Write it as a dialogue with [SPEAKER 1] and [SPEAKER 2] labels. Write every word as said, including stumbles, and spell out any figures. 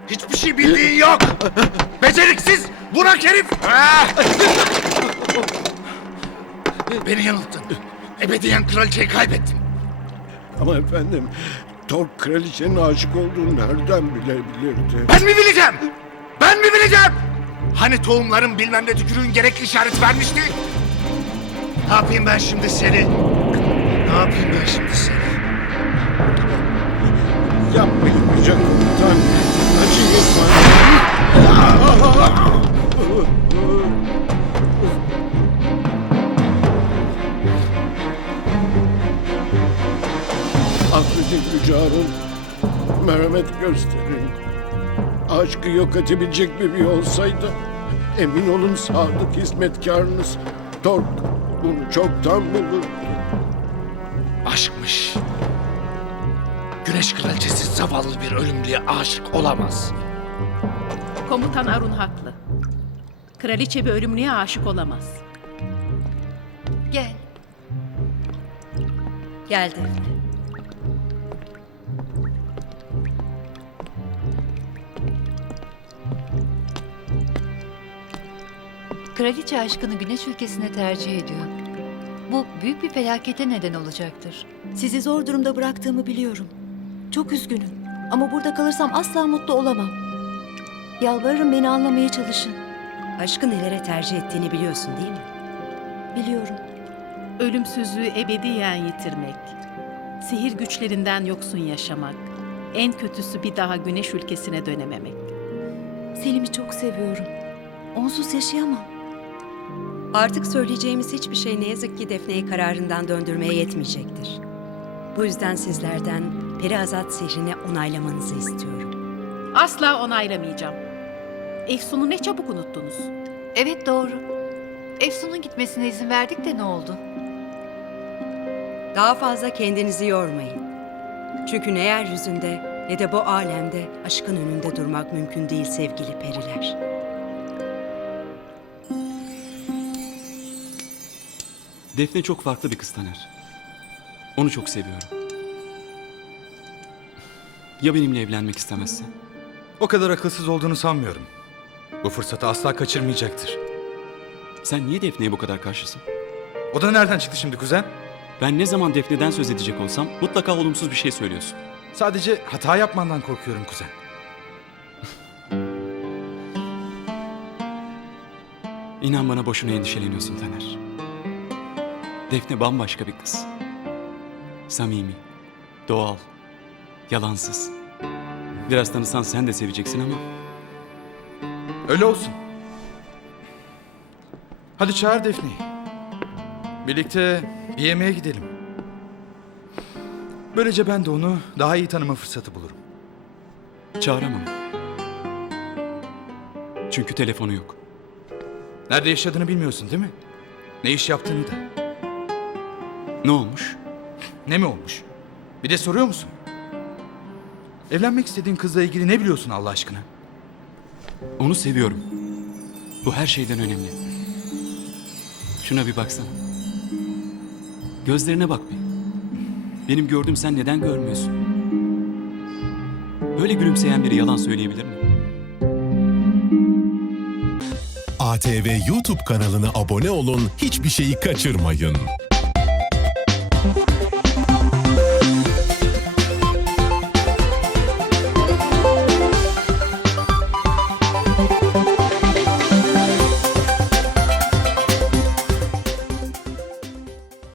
[SPEAKER 1] Hiçbir şey bildiğin yok. Beceriksiz, burak herif. Ah! Beni yanılttın. Ebediyen kraliçeyi kaybettin.
[SPEAKER 2] Ama efendim, Tork kraliçenin aşık olduğunu nereden bilebilirdi?
[SPEAKER 1] Ben mi bileceğim? Ben mi bileceğim? Hani tohumların bilmem ne tükürüğün gerekli işaret vermişti? Ne yapayım ben şimdi seni? Ne yapayım ben şimdi seni?
[SPEAKER 2] Yapmayın Yüce Komutan. Acıyın bana. Affedin Yüce Harun. Merhamet gösterin. Aşkı yok edebilecek bir bir olsaydı, emin olun sadık hizmetkarınız Tork bunu çoktan bulurdu.
[SPEAKER 1] Aşkmış. Güneş kraliçesi zavallı bir ölümlüye aşık olamaz.
[SPEAKER 3] Komutan Arun haklı. Kraliçe bir ölümlüye aşık olamaz.
[SPEAKER 4] Gel. Gel Defne. Kraliçe aşkını güneş ülkesine tercih ediyor. Bu büyük bir felakete neden olacaktır.
[SPEAKER 5] Sizi zor durumda bıraktığımı biliyorum. Çok üzgünüm. Ama burada kalırsam asla mutlu olamam. Yalvarırım beni anlamaya çalışın.
[SPEAKER 6] Aşkı nelere tercih ettiğini biliyorsun değil mi?
[SPEAKER 5] Biliyorum.
[SPEAKER 3] Ölümsüzlüğü ebediyen yitirmek, sihir güçlerinden yoksun yaşamak, en kötüsü bir daha güneş ülkesine dönememek.
[SPEAKER 5] Selim'i çok seviyorum. Onsuz yaşayamam.
[SPEAKER 6] Artık söyleyeceğimiz hiçbir şey ne yazık ki Defne'yi kararından döndürmeye yetmeyecektir. Bu yüzden sizlerden Periazat sihrini onaylamanızı istiyorum.
[SPEAKER 3] Asla onaylamayacağım. Efsun'u ne çabuk unuttunuz.
[SPEAKER 4] Evet doğru. Efsun'un gitmesine izin verdik de ne oldu?
[SPEAKER 6] Daha fazla kendinizi yormayın. Çünkü ne yeryüzünde ne de bu alemde aşkın önünde durmak mümkün değil sevgili periler.
[SPEAKER 7] Defne çok farklı bir kız Taner. Onu çok seviyorum. Ya benimle evlenmek istemezse?
[SPEAKER 8] O kadar akılsız olduğunu sanmıyorum. Bu fırsatı asla kaçırmayacaktır.
[SPEAKER 7] Sen niye Defne'ye bu kadar karşısın?
[SPEAKER 8] O da nereden çıktı şimdi kuzen?
[SPEAKER 7] Ben ne zaman Defne'den söz edecek olsam mutlaka olumsuz bir şey söylüyorsun.
[SPEAKER 8] Sadece hata yapmandan korkuyorum kuzen.
[SPEAKER 7] İnan bana boşuna endişeleniyorsun Taner. Defne bambaşka bir kız. Samimi, doğal, yalansız. Biraz tanısan sen de seveceksin ama...
[SPEAKER 8] Öyle olsun. Hadi çağır Defne'yi. Birlikte bir yemeğe gidelim. Böylece ben de onu daha iyi tanıma fırsatı bulurum.
[SPEAKER 7] Çağıramam. Çünkü telefonu yok.
[SPEAKER 8] Nerede yaşadığını bilmiyorsun değil mi? Ne iş yaptığını da.
[SPEAKER 7] Ne olmuş?
[SPEAKER 8] Ne mi olmuş? Bir de soruyor musun? Evlenmek istediğin kızla ilgili ne biliyorsun Allah aşkına?
[SPEAKER 7] Onu seviyorum. Bu her şeyden önemli. Şuna bir baksana. Gözlerine bak bir. Benim gördüğüm sen neden görmüyorsun? Böyle gülümseyen biri yalan söyleyebilir mi?
[SPEAKER 9] A T V YouTube kanalına abone olun, hiçbir şeyi kaçırmayın.